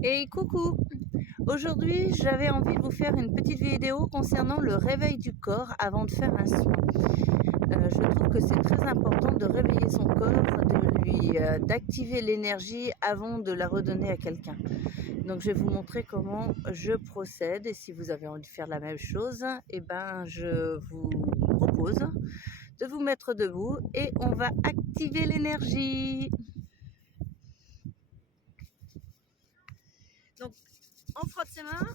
Et coucou! Aujourd'hui, j'avais envie de vous faire une petite vidéo concernant le réveil du corps avant de faire un soin. Je trouve que c'est très important de réveiller son corps, d'activer l'énergie avant de la redonner à quelqu'un. Donc je vais vous montrer comment je procède et si vous avez envie de faire la même chose, je vous propose de vous mettre debout et on va activer l'énergie. Donc on frotte ses mains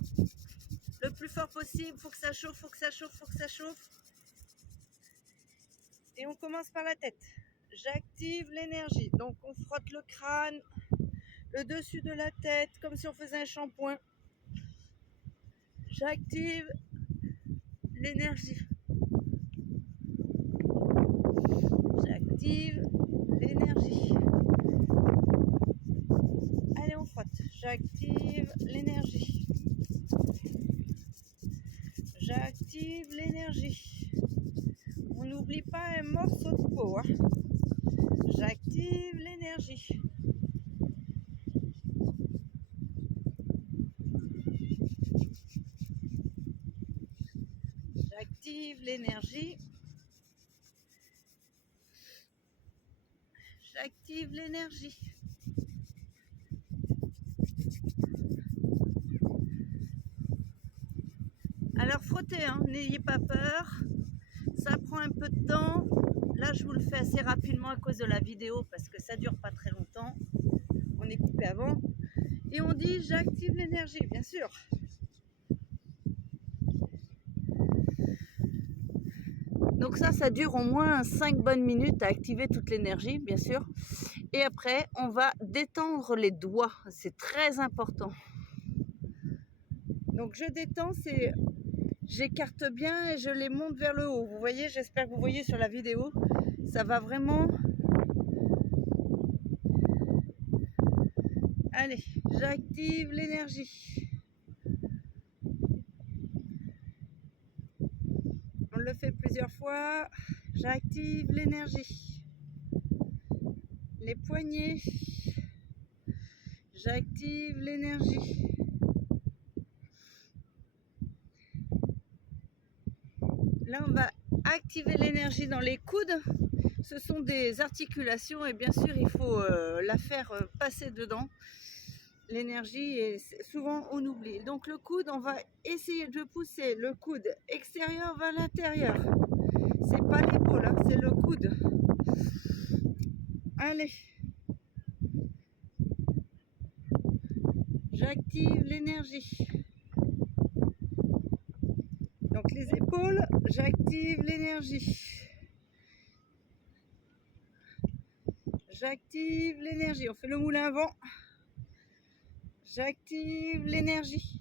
le plus fort possible, faut que ça chauffe, faut que ça chauffe, faut que ça chauffe. Et on commence par la tête. J'active l'énergie. Donc on frotte le crâne, le dessus de la tête, comme si on faisait un shampoing. J'active l'énergie. J'active l'énergie. Allez, on frotte. J'active l'énergie. J'active l'énergie. On n'oublie pas un morceau de peau. J'active l'énergie. J'active l'énergie. J'active l'énergie. Alors frottez, n'ayez pas peur. Ça prend un peu de temps. Là, je vous le fais assez rapidement à cause de la vidéo parce que ça dure pas très longtemps. On est coupé avant. Et on dit j'active l'énergie, bien sûr. Donc ça dure au moins 5 bonnes minutes à activer toute l'énergie, bien sûr. Et après, on va détendre les doigts. C'est très important. Donc je détends, j'écarte bien et je les monte vers le haut. Vous voyez, j'espère que vous voyez sur la vidéo. Ça va vraiment. Allez, j'active l'énergie. On le fait plusieurs fois. J'active l'énergie. Les poignets. J'active l'énergie. Là, on va activer l'énergie dans les coudes. Ce sont des articulations et bien sûr, il faut la faire passer dedans. L'énergie, et souvent on oublie. Donc le coude, on va essayer de pousser le coude extérieur vers l'intérieur. C'est pas l'épaule, c'est le coude. Allez. J'active l'énergie. Donc les épaules, j'active l'énergie. J'active l'énergie. On fait le moulin à vent. J'active l'énergie.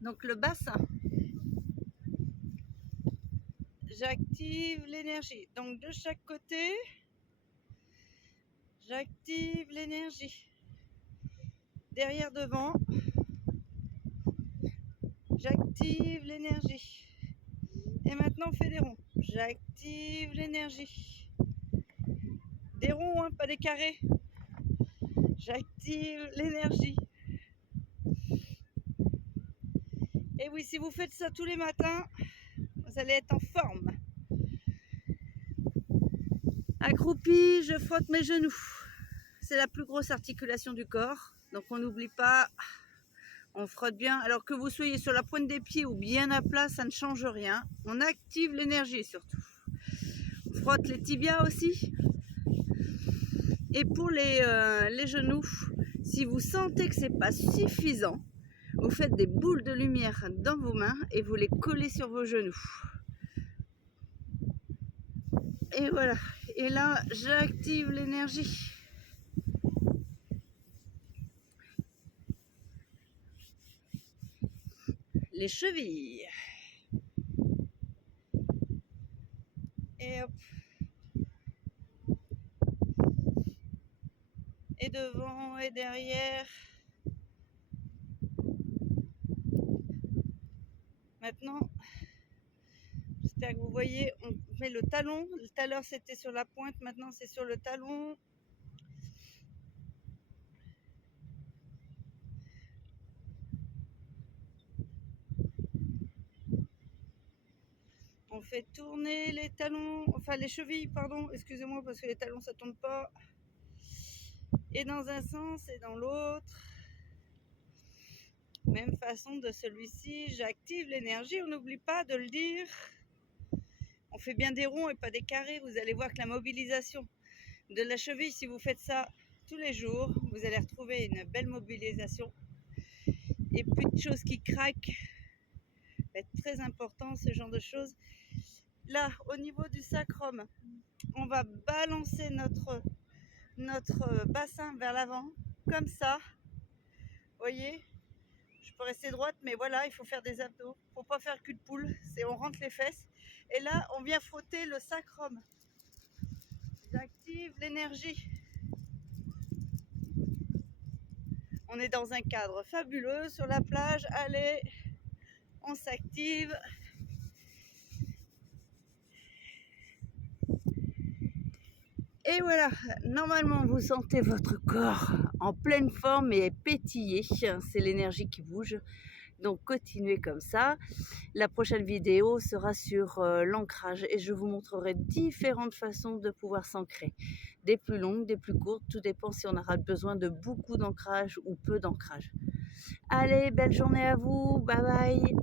Donc le bassin. J'active l'énergie. Donc de chaque côté, j'active l'énergie. Derrière, devant, j'active l'énergie. Et maintenant, on fait des ronds. J'active l'énergie. Des ronds, pas des carrés. J'active l'énergie. Et oui, si vous faites ça tous les matins, vous allez être en forme. Accroupi, je frotte mes genoux. C'est la plus grosse articulation du corps. Donc on n'oublie pas, on frotte bien. Alors que vous soyez sur la pointe des pieds ou bien à plat, ça ne change rien. On active l'énergie surtout. On frotte les tibias aussi. Et pour les genoux, si vous sentez que c'est pas suffisant, vous faites des boules de lumière dans vos mains et vous les collez sur vos genoux. Et voilà. Et là, j'active l'énergie. Les chevilles. Et hop. Et devant et derrière. Maintenant, j'espère que vous voyez, on met le talon. Tout à l'heure, c'était sur la pointe, maintenant c'est sur le talon. On fait tourner les talons, enfin les chevilles, pardon, excusez-moi parce que les talons ça tourne pas. Et dans un sens et dans l'autre. Même façon de celui-ci, j'active l'énergie, on n'oublie pas de le dire. On fait bien des ronds et pas des carrés. Vous allez voir que la mobilisation de la cheville, si vous faites ça tous les jours, vous allez retrouver une belle mobilisation. Et plus de choses qui craquent. Ça va être très important ce genre de choses. Là, au niveau du sacrum, on va balancer notre bassin vers l'avant, comme ça. Vous voyez, je peux rester droite, mais voilà, il faut faire des abdos. Il ne faut pas faire cul de poule, c'est on rentre les fesses. Et là, on vient frotter le sacrum. J'active l'énergie. On est dans un cadre fabuleux sur la plage. Allez, on s'active. Et voilà, normalement vous sentez votre corps en pleine forme et pétiller. C'est l'énergie qui bouge. Donc continuez comme ça. La prochaine vidéo sera sur l'ancrage et je vous montrerai différentes façons de pouvoir s'ancrer. Des plus longues, des plus courtes, tout dépend si on aura besoin de beaucoup d'ancrage ou peu d'ancrage. Allez, belle journée à vous, bye bye.